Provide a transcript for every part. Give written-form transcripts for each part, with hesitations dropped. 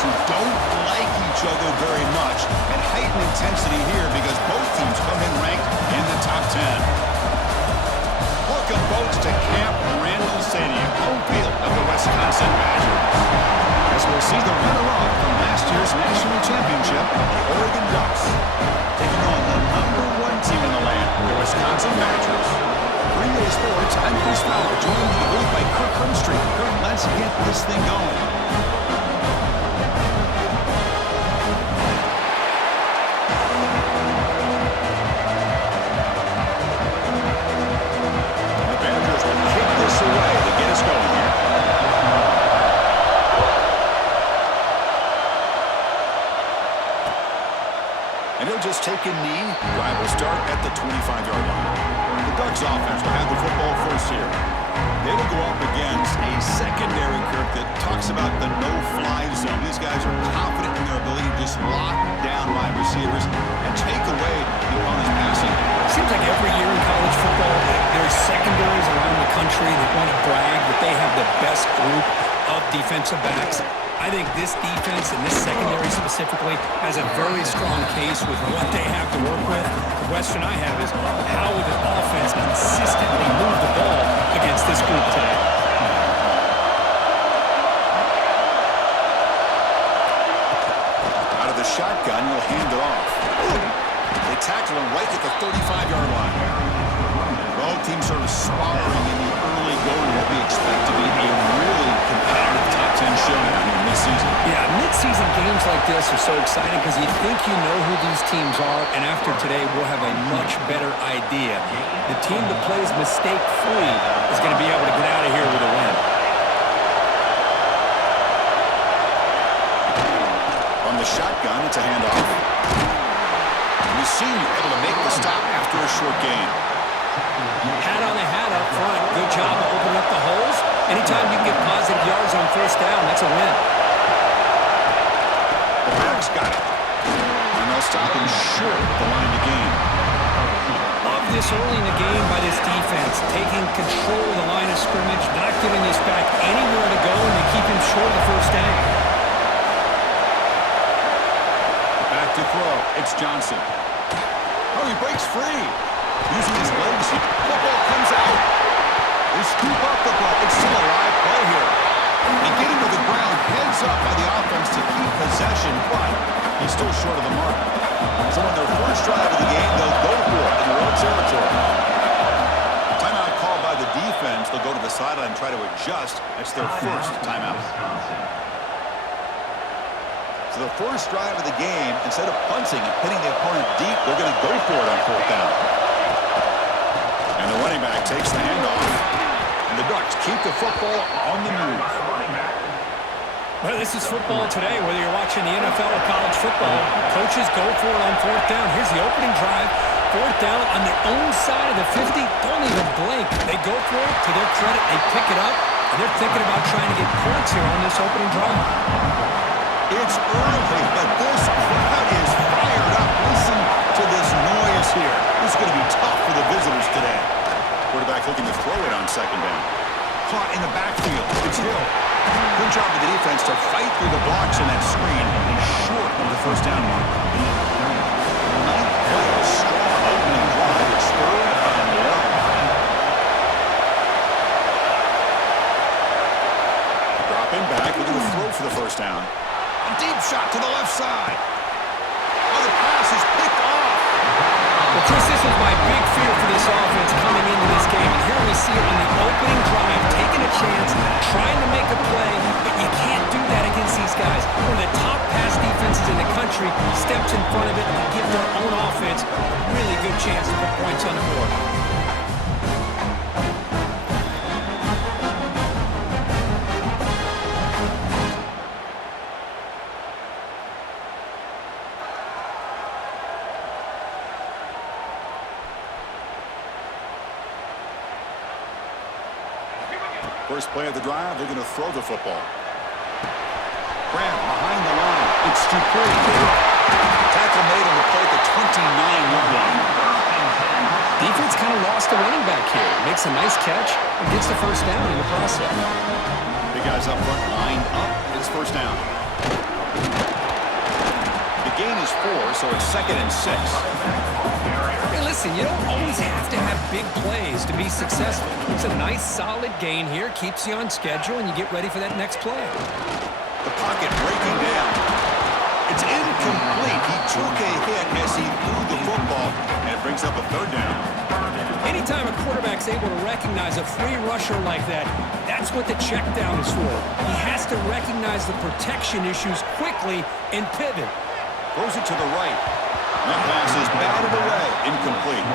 opponents who don't like each other very much, and heightened intensity here because both teams come in ranked in the top 10. Welcome, folks, to Camp Randall Stadium, home field of the Wisconsin Badgers. As we'll see the runner-up from last year's national championship, the Oregon Ducks, taking on the #1 team in the land, the Wisconsin Badgers. Green Sports, I'm Chris Fowler, joined in the booth by Kirk Hermstreet. Kirk, let's get this thing going. The Badgers will kick this away to get us going here. And he'll just take a knee. Drive will start at the 25-yard line. The Ducks offense will have the football first here. They will go up against a secondary, Kirk, that talks about the no-fly zone. These guys are confident in their ability to just lock down wide receivers and take away the opponent's passing. Seems like every year in college football, there's secondaries around the country that want to brag that they have the best group of defensive backs. I think this defense and this secondary specifically has a very strong case with what they have to work with. The question I have is, how will the offense consistently move the ball against this group today? Out of the shotgun, will hand it off. They tackle him right at the 35-yard line. Both teams sort of sparring in the early going what we expect to be a really competitive top 10 showdown in mid-season. Yeah, mid-season games like this are so exciting because you think you know who these teams are, and after today we'll have a much better idea. The team that plays mistake-free is going to be able to get out of here with a win. On the shotgun, it's a handoff. The senior able to make the stop after a short gain. Hat on the hat up front. Good job of opening up the holes. Anytime you can get positive yards on first down, that's a win. The Bears got it. And they'll stop him short of the line to gain. Love this early in the game by this defense. Taking control of the line of scrimmage, not giving this back anywhere to go, and they keep him short of the first down. Back to throw. It's Johnson. Oh, he breaks free. Using his legs, football comes out. They scoop up the ball. It's still a live play here. And getting to the ground, heads up by the offense to keep possession, but he's still short of the mark. So on their first drive of the game, they'll go for it in their own territory. Timeout called by the defense. They'll go to the sideline and try to adjust. That's their first timeout. So the first drive of the game, instead of punting and pinning the opponent deep, they're going to go for it on fourth down. And the running back takes the handoff. And the Ducks keep the football on the move. Well, this is football today, whether you're watching the NFL or college football. Coaches go for it on fourth down. Here's the opening drive. Fourth down on their own side of the 50. Don't even blink. They go for it. To their credit, they pick it up. And they're thinking about trying to get points here on this opening drive. It's early, but this crowd is fired up. Listen to this noise here. This is going to be tough for the visitors today. Quarterback looking to throw it on second down. Caught in the backfield. It's Hill. Good job of the defense to fight through the blocks in that screen. He's short of the first down mark. Ninth play, a strong opening drive. It's third and 11. Dropping back, looking to throw for the first down. A deep shot to the left side. Oh, the pass is picked off. Well, Chris, this was my big fear for this offense coming into this game. And here we see it on the opening drive, taking a chance, trying to make a play, but you can't do that against these guys. One of the top pass defenses in the country steps in front of it and give their own offense a really good chance to put points on the board. First play of the drive, they're going to throw the football. Graham behind the line. It's Dupree. Tackle made on the play at the 29-yard line. Defense kind of lost the running back here. Makes a nice catch and gets the first down in the process. Big guys up front lined up. It's first down. The gain is 4, so it's 2nd and 6. Hey, listen, you don't always have to have big plays to be successful. It's a nice, solid gain here, keeps you on schedule, and you get ready for that next play. The pocket breaking down. It's incomplete. He took a hit as he threw the football, and it brings up a 3rd down. Anytime a quarterback's able to recognize a free rusher like that, that's what the check down is for. He has to recognize the protection issues quickly and pivot. Throws it to the right. That pass is batted away. Incomplete.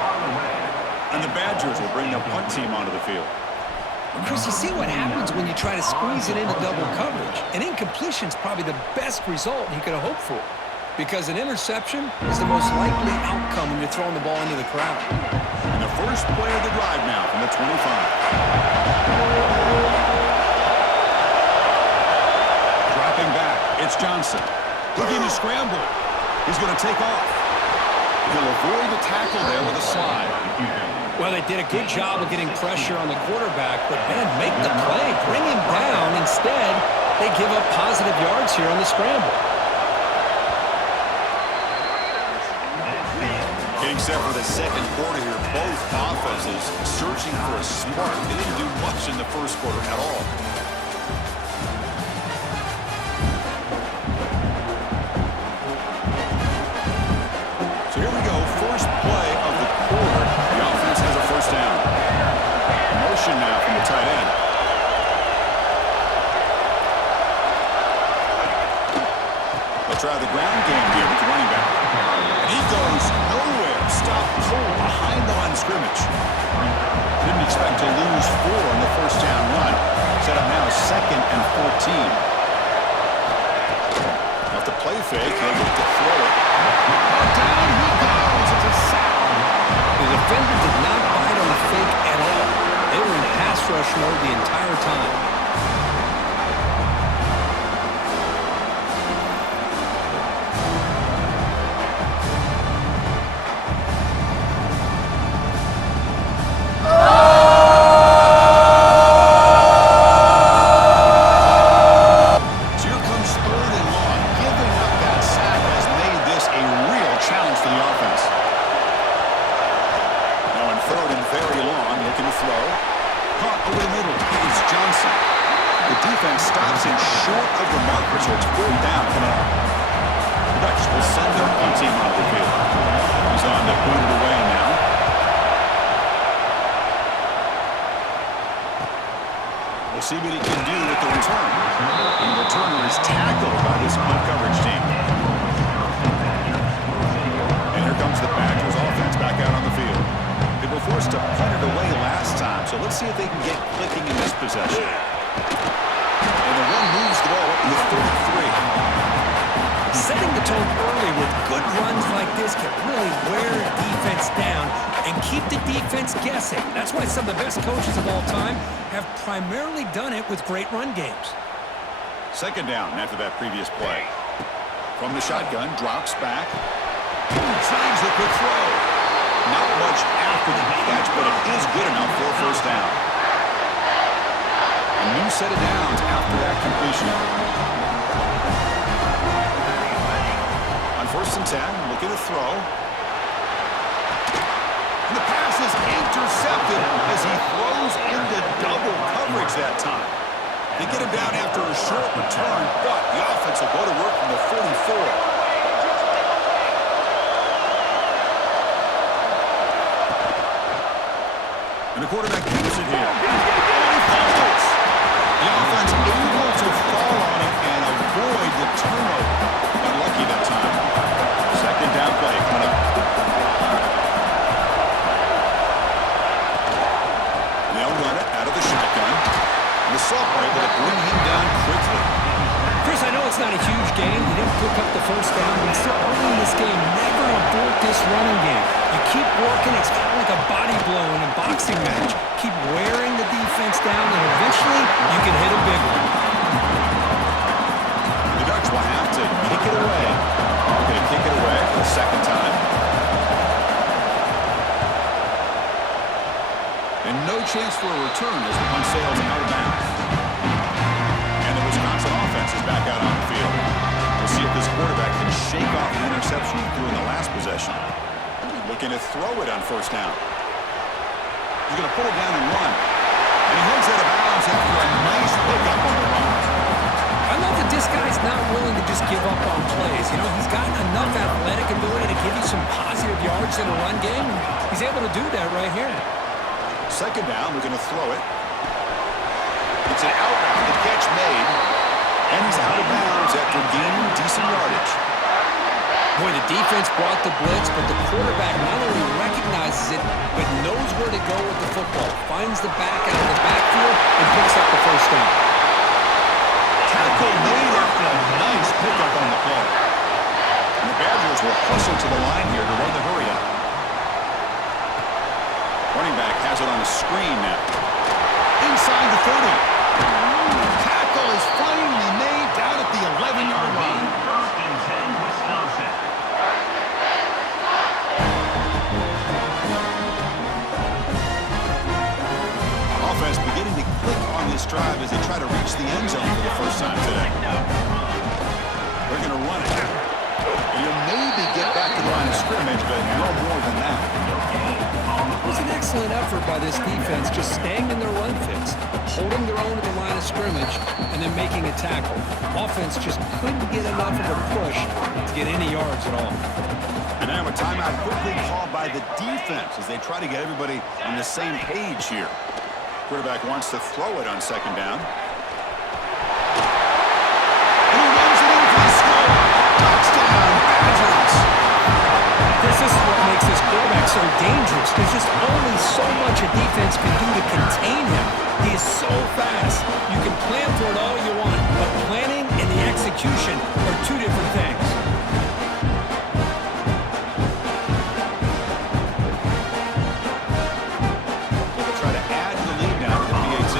And the Badgers will bring the punt team onto the field. Chris, you see what happens when you try to squeeze it into double coverage. An incompletion is probably the best result you could have hoped for, because an interception is the most likely outcome when you're throwing the ball into the crowd. And the first play of the drive now from the 25. Dropping back, it's Johnson. Looking to scramble. He's going to take off. He'll avoid the tackle there with a slide. Well, they did a good job of getting pressure on the quarterback, but, man, make the play. Bring him down. Instead, they give up positive yards here on the scramble. Getting set for the second quarter here. Both offenses searching for a spark. They didn't do much in the first quarter at all. So here we go. First play of the quarter. The offense has a first down. Motion now from the tight end. They'll try the ground game here with the running back. And he goes nowhere. Stop cold behind the line of scrimmage. Didn't expect to lose 4 in the first down run. Set up now 2nd and 14. Off the play fake, he'll look to throw it. Down he goes. It's a sack. The defender did not bite on the fake at all. They were in pass rush mode the entire time. See what he can do with the return. And the returner is tackled by this punt coverage team. And here comes the Badgers offense back out on the field. They were forced to punt it away last time, so let's see if they can get clicking in this possession. And the run moves the ball up to the 33. Setting the tone early with good runs like this can really wear a defense down and keep the defense guessing. That's why some of the best coaches of all time have primarily done it with great run games. Second down after that previous play. From the shotgun, drops back. Tries the quick throw. Not much after the catch, but it is good enough for a first down. A new set of downs after that completion. On 1st and 10, look at the throw. And the pass is intercepted as he throws into double coverage that time. They get him down after a short return, but the offense will go to work from the 44. And the quarterback keeps it here. And he falls. The offense able to fall on it and avoid the turnover. Unlucky that time. Second down play coming up. They'll run it out of the shotgun. And the Saw are able to bring him down quickly. Chris, I know it's not a huge game. You didn't pick up the first down, but it's still early in this game. Never abort this running game. You keep working. It's kind of like a body blow in a boxing match. Keep wearing the defense down, and eventually you can hit a big one. The Ducks will have to kick it away. They're going to kick it away for the second time. And no chance for a return as the punt sails out of bounds. And the Wisconsin offense is back out on the field. We'll shake off the interception he threw in the last possession. Looking to throw it on first down. He's going to pull it down and run. And he heads out of bounds after a nice pickup on the run. I love that this guy's not willing to just give up on plays. You know, he's got enough athletic ability to give you some positive yards in a run game. And he's able to do that right here. Second down, we're going to throw it. It's an out route, the catch made. And he's out of bounds after gaining decent yardage. Boy, the defense brought the blitz, but the quarterback not only recognizes it, but knows where to go with the football. Finds the back out of the backfield and picks up the first down. Tackle made after a nice pickup on the play. And the Badgers will hustle to the line here to run the hurry up. Running back has it on the screen now. Inside the 30. Tackle is finally made down at the 11-yard line. First and 10, Wisconsin. Offense beginning to click on this drive as they try to reach the end zone for the first time today. They're going to run it. And you'll maybe get back to the line of scrimmage, but no more than that. It was an excellent effort by this defense, just staying in their run fits, holding their own at the line of scrimmage, and then making a tackle. Offense just couldn't get enough of a push to get any yards at all. And now a timeout quickly called by the defense as they try to get everybody on the same page here. Quarterback wants to throw it on second down. And he runs it in for the score. Touchdown, Badgers! This is what makes this quarterback so dangerous. There's just only so much a defense can do to contain him. He is so fast. You can plan for it all you want, but planning and the execution are two different things. They'll try to add the lead now to the PAT.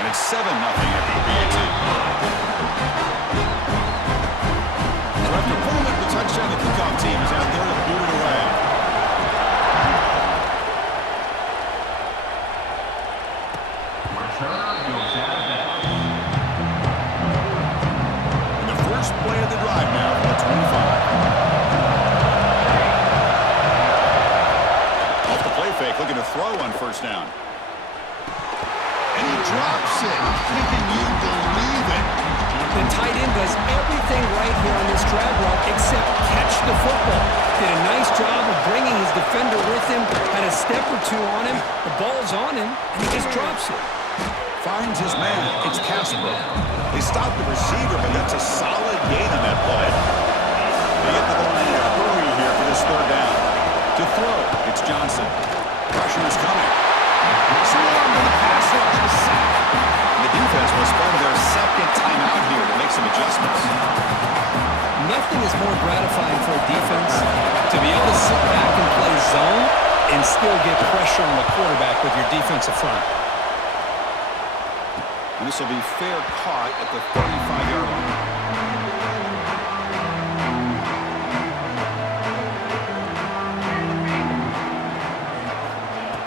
And it's 7-0 after the PAT. So after pulling up the touchdown, the kickoff team is out there to boot it away. Return goes out of bounds. And the first play of the drive now from the 25. Off the play fake, looking to throw on first down. And he drops it. Can you believe it? The tight end does everything right here on this drag route except catch the football. Did a nice job of bringing his defender with him, had a step or two on him, the ball's on him, and he just drops it. Finds his man. It's Casper. They stop the receiver, but that's a solid gain on that play. They get to the line in a hurry here for this third down. To throw, it's Johnson. Pressure is coming. Swarmed to the pass rush, the sack. And the defense will spend their second timeout here to make some adjustments. Nothing is more gratifying for a defense to be able to sit back and play zone and still get pressure on the quarterback with your defensive front. And this will be fair caught at the 35-yard line.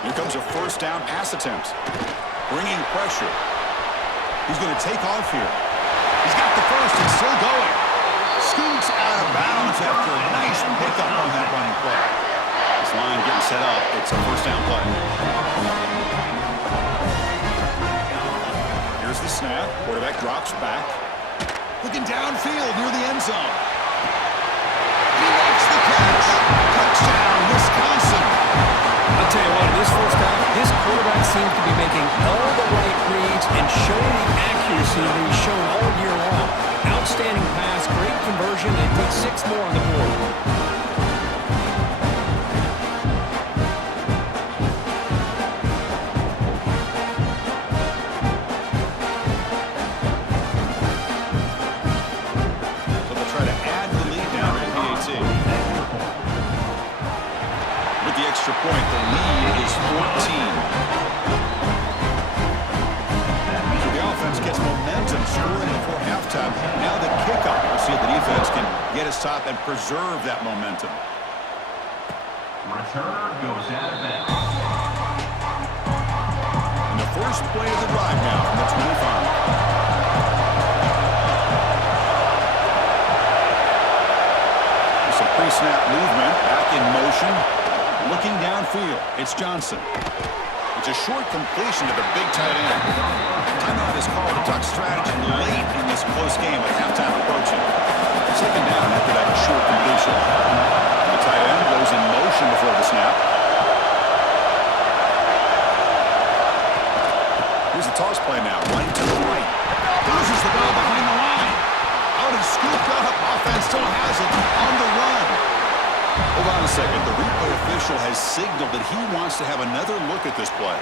Here comes a first down pass attempt. Bringing pressure. He's going to take off here. He's got the first and still going. Scoots out of bounds after a nice pickup on that running play. This line getting set up. It's a first down play. Here's the snap. Quarterback drops back. Looking downfield near the end zone. He makes the catch. Touchdown, Wisconsin. I'll tell you what, in this first half, this quarterback seems to be making all the right reads and showing the accuracy that he's shown all year long. Outstanding pass, great conversion, and put 6 more on the board. So they'll try to add the lead now to the PAT. With the extra point, the lead is 14. So the offense gets momentum scoring before halftime. Now the kickoff. We'll see if the defense can get his top and preserve that momentum. Return goes out of bounds. And the first play of the drive now from the 25. It's Johnson. It's a short completion to the big tight end. Timeout is called to duck strategy late in this close game with halftime approaching. Second down after that short completion. The tight end goes in motion before the snap. Here's a toss play now, right to the right. Loses the ball behind the line. Out and scooped up. Offense still has it on the run. Hold on a second. The replay official has signaled that he wants to have another look at this play.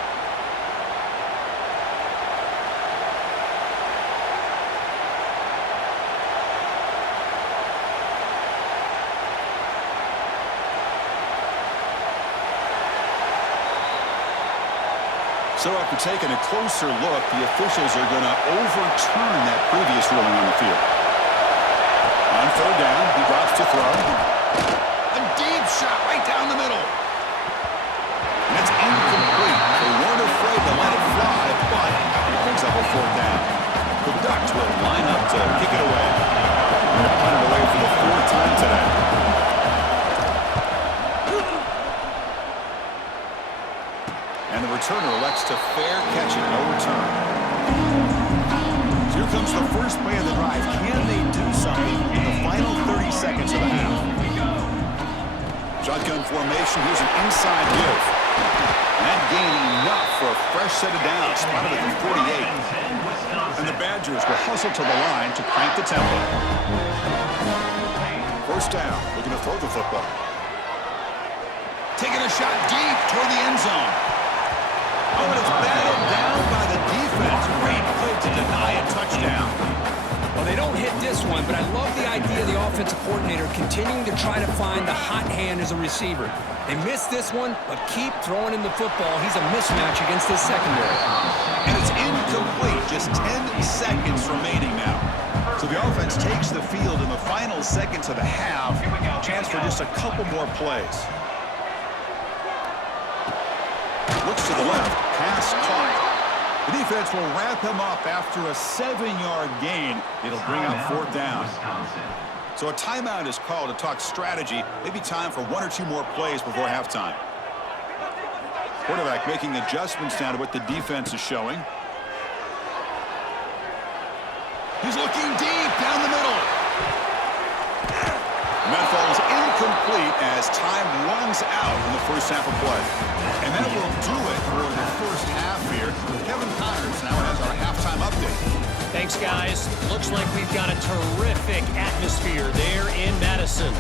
So after taking a closer look, the officials are going to overturn that previous ruling on the field. On third down, he drops to throw. A deep shot right down the middle. And it's incomplete. They weren't afraid to let it fly, but it brings up a fourth down. The Ducks will line up to kick it away. And they're punted away for the fourth time today. And the returner elects to fair catch it, no return. So here comes the first play of the drive. Can they do something in the final 30 seconds of the half? Shotgun formation. Here's an inside give. And that gain enough for a fresh set of downs. Spotted at the 48. And the Badgers will hustle to the line to crank the tempo. First down. Looking to throw the football. Taking a shot deep toward the end zone. Oh, and it's batted down by the defense. Great play to deny a touchdown. Well, they don't hit this one, but I love the idea of the offensive coordinator continuing to try to find the hot hand as a receiver. They missed this one, but keep throwing him the football. He's a mismatch against this secondary. And it's incomplete. Just 10 seconds remaining now. So the offense takes the field in the final seconds of the half. Chance for just a couple more plays. Looks to the left. Pass caught. The defense will wrap him up after a 7-yard gain. It'll bring up fourth down. So a timeout is called to talk strategy. Maybe time for one or two more plays before halftime. Quarterback making adjustments down to what the defense is showing. He's looking deep down the middle. And that falls incomplete as time runs out in the first half of play. And that will do it for the first half here. Kevin Connors now has our halftime update. Thanks, guys. Looks like we've got a terrific atmosphere there in Madison.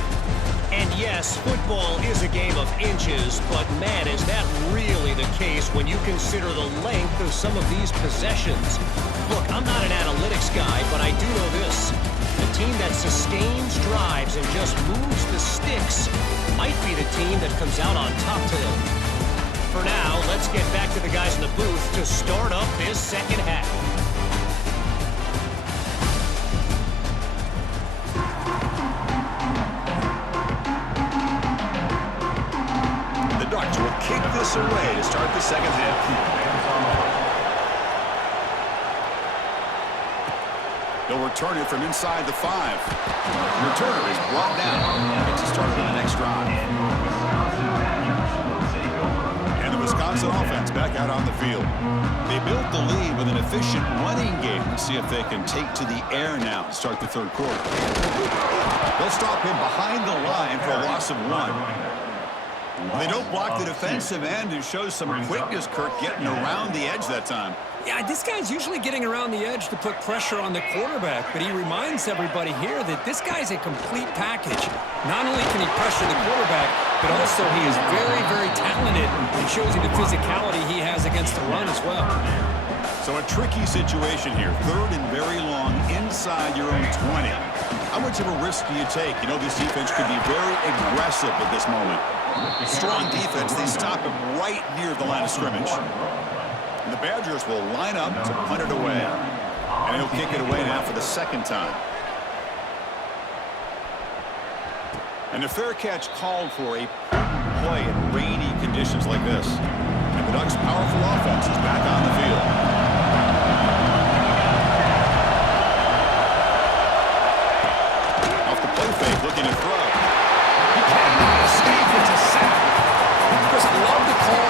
And yes, football is a game of inches, but man, is that really the case when you consider the length of some of these possessions. Look, I'm not an analytics guy, but I do know this. The team that sustains drives and just moves the sticks might be the team that comes out on top today. For now, let's get back to the guys in the booth to start up this second half. The Ducks will kick this away to start the second half. They'll return it from inside the 5. The returner is brought down. Gets us started on the next drive. And the Wisconsin offense back out on the field. They built the lead with an efficient running game. Let's see if they can take to the air now to start the third quarter. They'll stop him behind the line for a loss of 1. They don't block the defensive end, who shows some quickness, Kirk, getting around the edge that time. Yeah, this guy's usually getting around the edge to put pressure on the quarterback, but he reminds everybody here that this guy's a complete package. Not only can he pressure the quarterback, but also he is very, very talented and shows you the physicality he has against the run as well. So a tricky situation here. Third and very long inside your own 20. How much of a risk do you take? You know, this defense could be very aggressive at this moment. Strong defense. They stop him right near the line of scrimmage. And the Badgers will line up to punt it away. And he'll kick it away now for the second time. And a fair catch called for a play in rainy conditions like this. And the Ducks' powerful offense is back on the field. Off the play fake, looking to throw. He can't escape. It's a sack. Chris, I love the call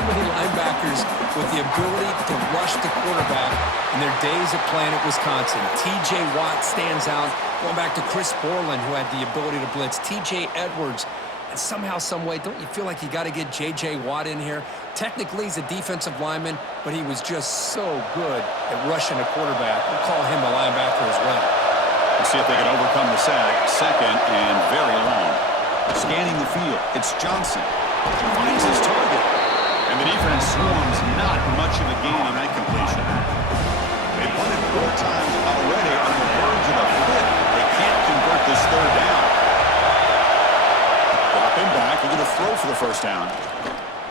many linebackers with the ability to rush the quarterback in their days of playing at Wisconsin. T.J. Watt stands out. Going back to Chris Borland, who had the ability to blitz. T.J. Edwards. And somehow, some way, don't you feel like you got to get J.J. Watt in here? Technically, he's a defensive lineman, but he was just so good at rushing a quarterback. We'll call him a linebacker as well. Let's see if they can overcome the sack. Second and very long. Scanning the field, it's Johnson. Finds his target. And the defense swarms. Not much of a gain on that completion. They've won it 4 times already on the verge of a fifth. They can't convert this third down. Dropping back, they're going to throw for the first down.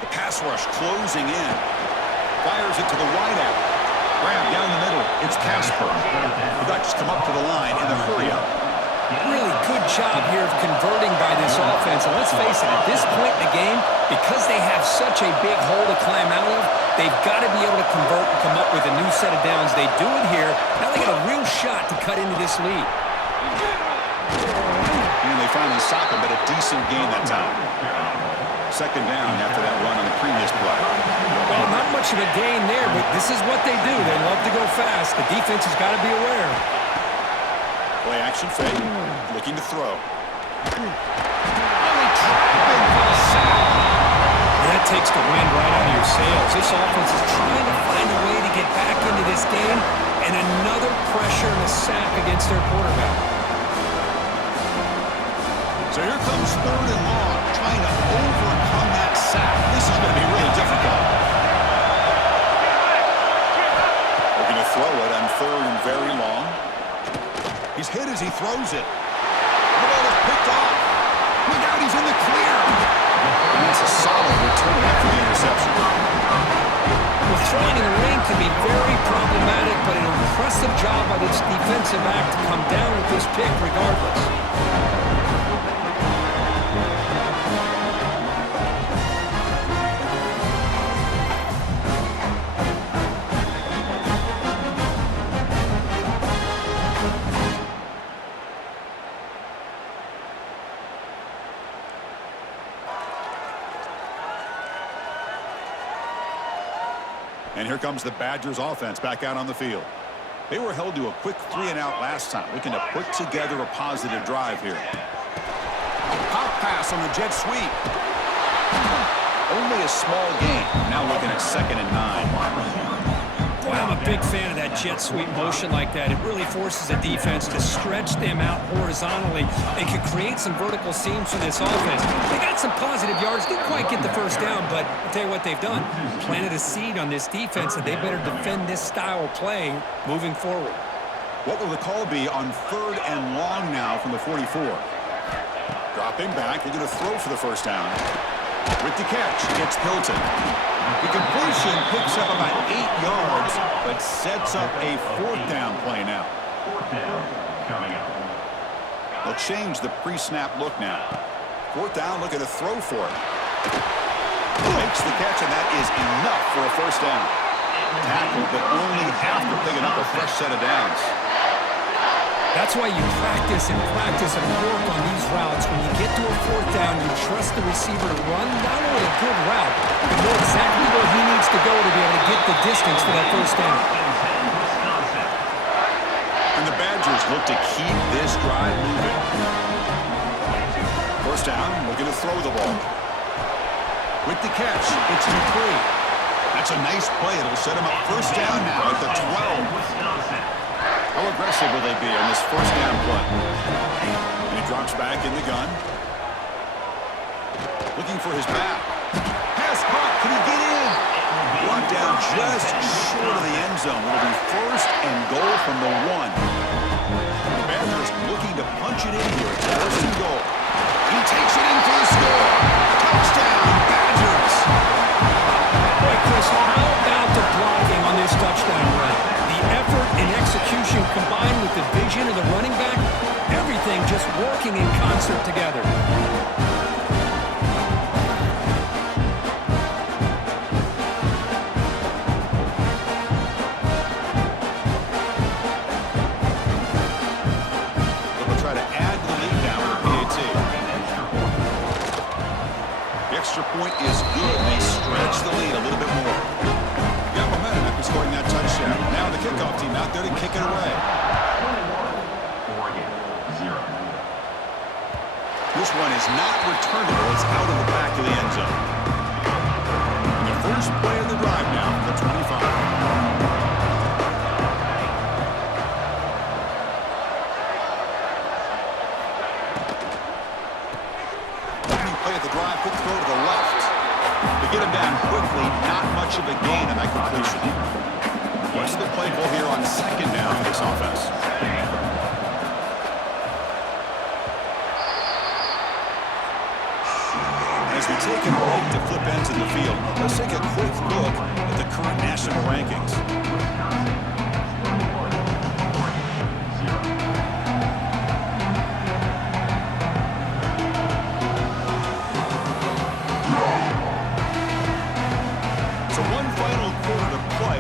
The pass rush closing in. Fires it to the wideout. Grab down the middle. It's Casper. The Ducks come up to the line in the hurry-up. Really good job here of converting by this offense. And let's face it, at this point in the game, because they have such a big hole to climb out of, they've got to be able to convert and come up with a new set of downs. They do it here. Now they got a real shot to cut into this lead. And they finally stop him, but a decent gain that time. Second down after that run on the previous play. Well, not much of a gain there, but this is what they do. They love to go fast. The defense has got to be aware. Play action fake. Looking to throw. Only trapping for the sack. That takes the wind right out of your sails. This offense is trying to find a way to get back into this game, and another pressure and a sack against their quarterback. So here comes third and long, trying to overcome that sack. This is going to be really difficult. Looking to throw it on third and very long. He's hit as he throws it. The ball is picked off. Look out, he's in the clear. And that's a solid return after the interception. Well, throwing in the rain can be very problematic, but an impressive job by this defensive back to come down with this pick regardless. And here comes the Badgers offense back out on the field. They were held to a quick 3-and-out last time, looking to put together a positive drive here. A pop pass on the jet sweep. Only a small gain. Now looking at 2nd and 9. Boy, I'm a big fan of that jet sweep motion like that. It really forces a defense to stretch them out horizontally. It could create some vertical seams for this offense. They got some positive yards. Didn't quite get the first down, but I'll tell you what they've done. Planted a seed on this defense, and they better defend this style of play moving forward. What will the call be on 3rd and long now from the 44? Dropping back. They're going to throw for the first down. With the catch, it's Pilton. The completion picks up about 8 yards, but sets up a 4th down play now. 4th down coming up. They'll change the pre-snap look now. 4th down, looking to throw for it. Makes the catch, and that is enough for a first down. Tackled, but only after picking up a fresh set of downs. That's why you practice and work on these routes. When you get to a 4th down, you trust the receiver to run not only a good route, but know exactly where he needs to go to be able to get the distance for that first down. And the Badgers look to keep this drive moving. First down, looking to throw the ball. With the catch, it's Dupree. That's a nice play. It'll set him up first down now at the 12. How aggressive will they be on this first down play? And he drops back in the gun. Looking for his back. Pass caught. Can he get in? Brought down just short of the end zone. It'll be first and goal from the 1. The Badgers looking to punch it in here. It's first and goal. He takes it in for the score. Touchdown, Badgers. Boy, Chris, how about the blocking on this touchdown run? The effort and execution combined with the vision of the running back, everything just working in concert together. They'll try to add the lead now with the PAT. The extra point is good. They stretch the lead a does not return it, or it's out of the back of the end zone. And the first play of the drive now, the 25. Quick throw to the left. To get him down quickly, not much of a gain on that completion. What's the play call here on second down for this offense? As we take a break to flip ends in the field, let's take a quick look at the current national rankings.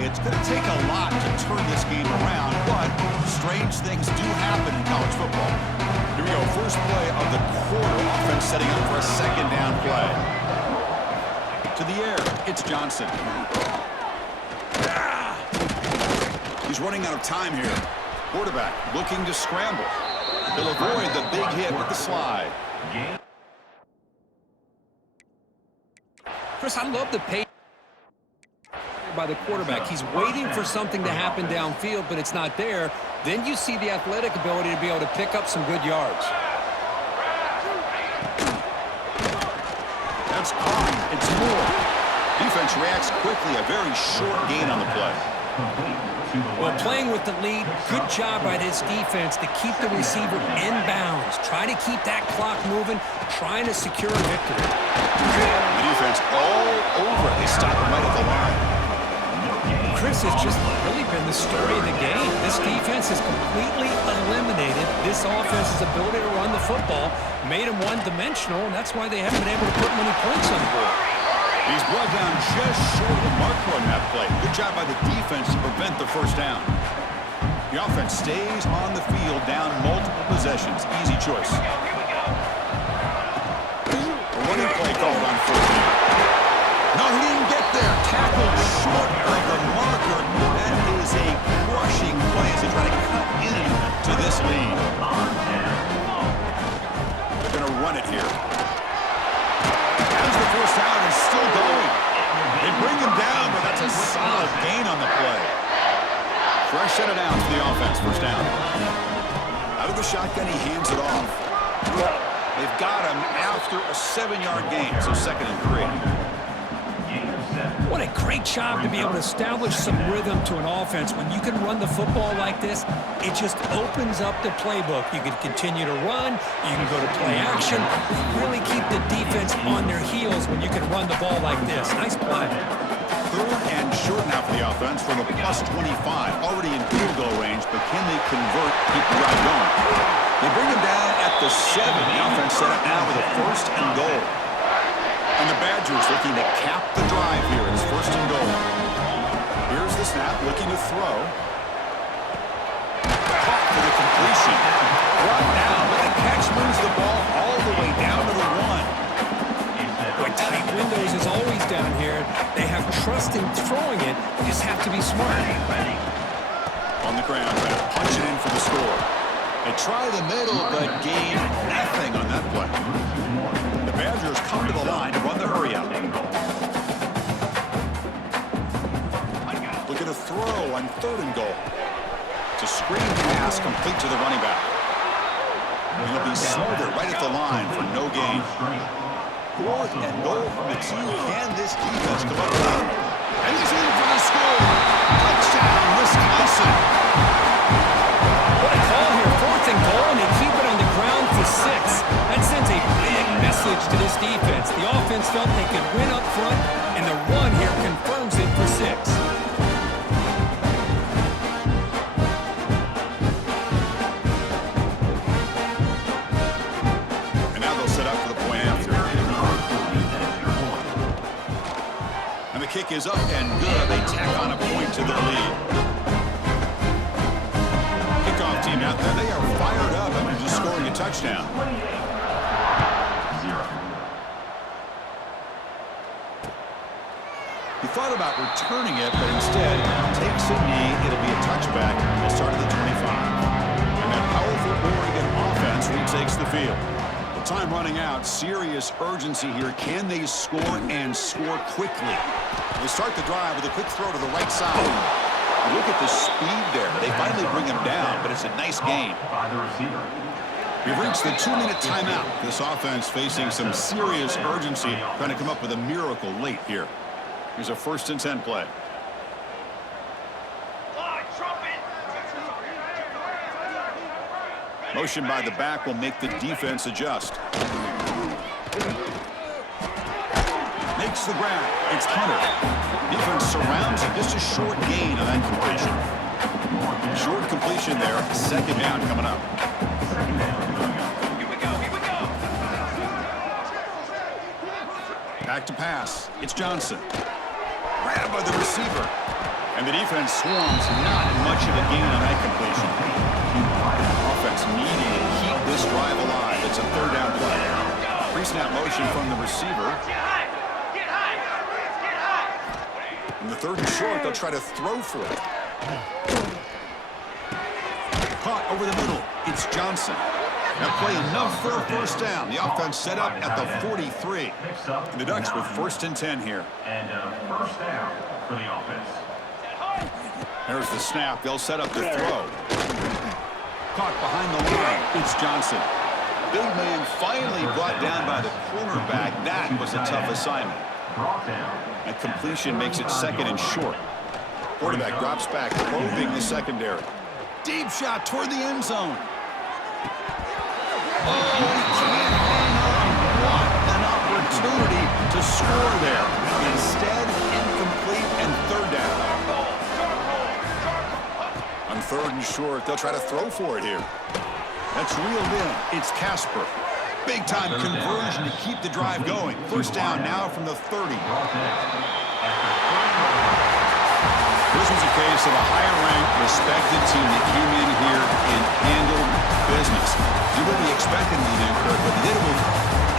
It's going to take a lot to turn this game around, but strange things do happen in college football. Here we go, first play of the quarter. Offense setting up for a second down play. To the air, it's Johnson. He's running out of time here. Quarterback looking to scramble. He'll avoid the big hit with the slide. Chris, I love the pace by the quarterback. He's waiting for something to happen downfield, but it's not there. Then you see the athletic ability to be able to pick up some good yards. That's caught. It's more. Defense reacts quickly. A very short gain on the play. Well, playing with the lead, good job by his defense to keep the receiver in bounds. Try to keep that clock moving, trying to secure a victory. The defense all over it. They stop him right at the line. Chris, has just really been the story of the game. This defense has completely eliminated this offense's ability to run the football, made them one-dimensional, and that's why they haven't been able to put many points on the board. He's brought down just short of the marker on that play. Good job by the defense to prevent the first down. The offense stays on the field, down multiple possessions. Easy choice. A running play called on fourth down. No, he didn't get there. Tackled short of the marker. That is a crushing play as they try to cut in to this lead. They're going to run it here. As the first down is still going. They bring him down, but that's a solid gain on the play. Fresh set of downs for the offense. First down. Out of the shotgun, he hands it off. They've got him after a 7-yard gain, so 2nd and 3. What a great job to be able to establish some rhythm to an offense. When you can run the football like this, it just opens up the playbook. You can continue to run, you can go to play action, really keep the defense on their heels when you can run the ball like this. Nice play. 3rd and short now for the offense from the +25. Already in field goal range, but can they convert, keep the drive going? They bring him down at the 7. The offense set up now with a 1st and goal. And the Badgers looking to cap the drive here. It's 1st and goal. Here's the snap, looking to throw. Caught for the completion. Brought down, but the catch moves the ball all the way down to the 1. Boy, tight windows is always down here. They have trust in throwing it. You just have to be smart. On the ground, trying to punch it in for the score. They try the middle, but gain nothing on that play. The Badgers come to the line to run the hurry out. Look at a throw on 3rd and goal. It's a screen pass complete to the running back. He'll be smothered right at the line for no gain. 4th and goal from the 2. Can this defense come up with it? And he's in for the score. Touchdown, Wisconsin. What a call here. 4th and goal, and they keep it on the ground for 6. That sends a big message to this defense. The offense felt they could win up front, and the run here confirms it for 6. And now they'll set up for the point after. And the kick is up and good. They tack on a point to their lead. Kickoff team out there. They are fired up after just scoring a touchdown. He thought about returning it, but instead takes a knee. It'll be a touchback at the start of the 25. And that powerful Oregon offense retakes the field. Time running out. Serious urgency here. Can they score and score quickly? They start the drive with a quick throw to the right side. Look at the speed there. They finally bring him down, but it's a nice game. By the receiver. We've reached the 2-minute timeout. This offense facing some serious urgency, trying to come up with a miracle late here. Here's a 1st and 10 play. Motion by the back will make the defense adjust. Makes the grab. It's Hunter. Defense surrounds him. Just a short gain on that completion. Short completion there. 2nd down coming up. Here we go. Back to pass. It's Johnson. Grabbed by the receiver. And the defense swarms. Not much of a gain on that completion. Offense needing to keep this drive alive. It's a 3rd down play. Pre-snap motion from the receiver. In the 3rd and short, they'll try to throw for it. Caught over the middle. It's Johnson. That play enough for a 1st down. The offense set up at the 43. And the Ducks with 1st and 10 here. And 1st down for the offense. There's the snap. They'll set up the throw. Caught behind the line. It's Johnson. Big man finally brought down by the cornerback. That was a tough assignment. Brought down. That completion makes it 2nd and short. Quarterback drops back, probing the secondary. Deep shot toward the end zone. Oh, he can't hang on. What an opportunity to score there. Instead, incomplete and 3rd down. On 3rd and short, they'll try to throw for it here. That's reeled in. It's Casper. Big-time conversion to keep the drive going. 1st down now from the 30. This was a case of a higher-ranked, respected team that came in here and handled business. You wouldn't be expecting them to do, Kirk, but they did it with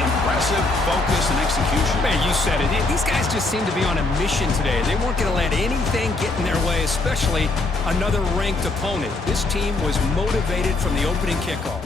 impressive focus and execution. Man, you said it. These guys just seem to be on a mission today. They weren't going to let anything get in their way, especially another ranked opponent. This team was motivated from the opening kickoff.